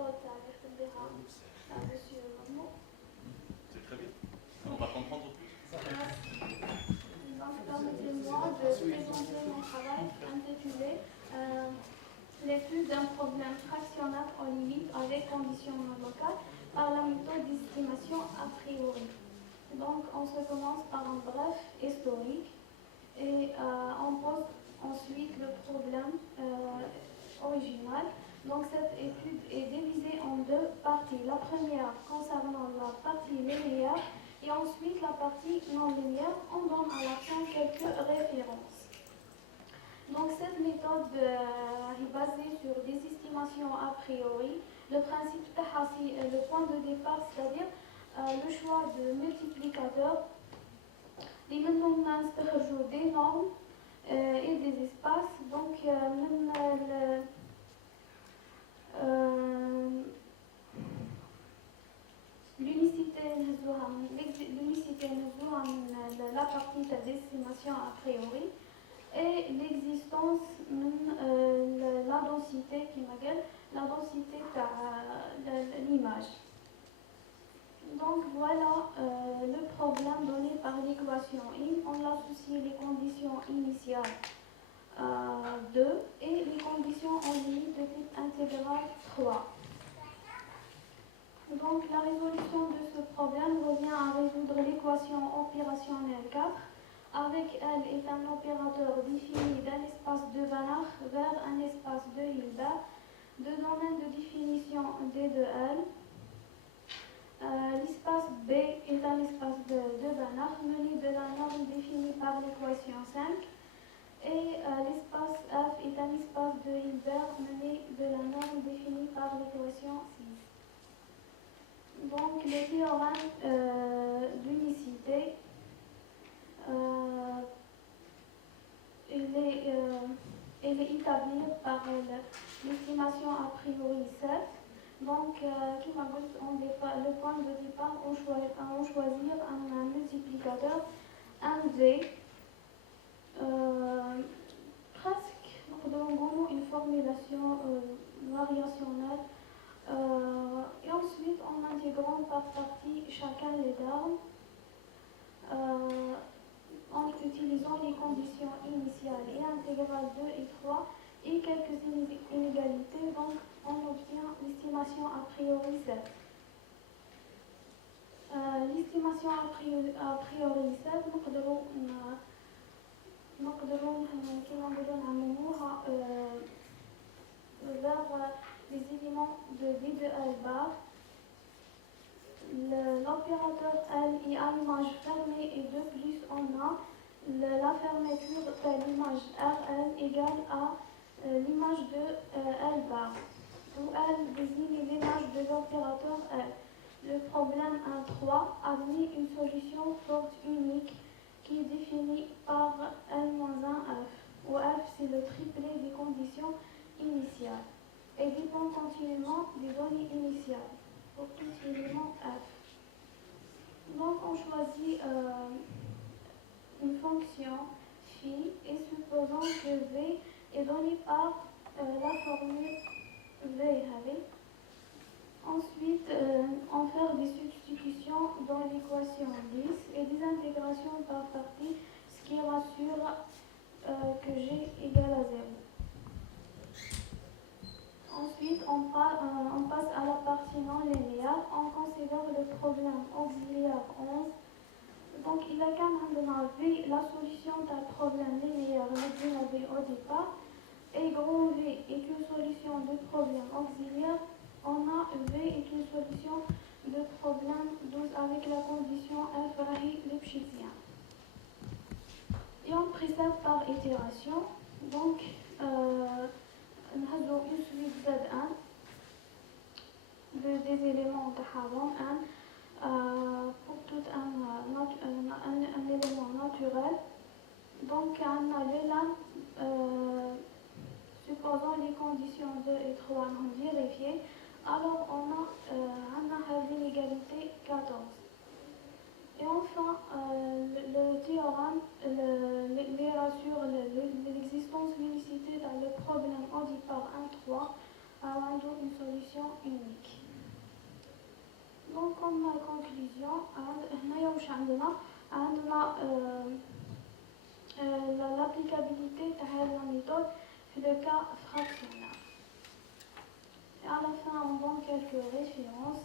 méthode Monsieur Marmot. C'est très bien. On va comprendre plus. Donc, permettez-moi de présenter mon travail intitulé l'étude d'un problème fractionnel en limite avec conditionnement local par la méthode d'estimation a priori. Donc, on se commence par un bref historique et on pose ensuite le problème original. Donc, cette étude est divisée en deux parties. La première concernant la partie linéaire et ensuite la partie non linéaire. On donne à la fin quelques références. Donc, cette méthode est basée sur des estimations a priori. Le principe tahassi est le point de départ, c'est-à-dire le choix de multiplicateurs. Les منهم نستخرجوا des normes et des espaces. Donc, l'unicité la partie d'estimation a priori et l'existence la densité qui m'appelle la densité de l'image. Donc voilà le problème donné par l'équation I. On associe les conditions initiales 2 et les conditions en limite de type intégral 3. Donc la résolution de ce problème revient à résoudre l'équation opérationnelle 4. Avec elle est un opérateur défini d'un espace de Banach vers un espace de Hilbert, de domaine de définition D de L. L'espace B est un espace de Banach mené de la norme définie par l'équation 5 et l'espace F est un espace de Hilbert mené de la norme définie par l'équation 6. Donc le théorème d'unicité il est établi par l'estimation a priori 7. Donc, qui m'a dit, le point de départ, on choisir un multiplicateur 1V, presque une formulation variationnelle. Et ensuite, en intégrant par partie chacun les termes, en utilisant les conditions initiales et intégrales 2 et 3 et quelques inégalités, donc on obtient l'estimation a priori 7. L'estimation a priori 7 نقدروا كما نقولوا نعمموها vers les éléments de D de L bar. L'opérateur L est à l'image fermée et de plus on a la fermeture de l'image Rn égale à l'image de L bar, où L désigne l'image de l'opérateur L. Le problème 1.3 admet une solution forte unique qui est définie par L-1F, où F c'est le triplet des conditions initiales et dépend continuellement des données initiales pour tout élément F. Donc on choisit une fonction phi et supposons que V est donné par la formule V. Ensuite, on fait des substitutions dans l'équation 10 et des intégrations par partie, ce qui rassure que G égale à 0. Ensuite, on passe à la partie non linéaire. On considère le problème auxiliaire 11. Donc, il a qu'un V, la solution d'un problème linéaire V au départ, et grand V est une solution de problème auxiliaire. On a V est une solution de problème 12 avec la condition F rahi Lipschitzian. Et on précède par itération. Donc, nous avons une suite Z1 des éléments de Haron 1 pour tout un élément naturel. Donc, on a l'élan, supposons les conditions 2 et 3 non vérifiées, alors on a l'inégalité 14. Et enfin, le théorème les rassure l'existence de l'unicité dans le problème au départ 1.3 à rendre une solution unique. Donc, comme conclusion, l'applicabilité de la méthode في le cas fractionnaire. Et à la fin, on donne quelques références.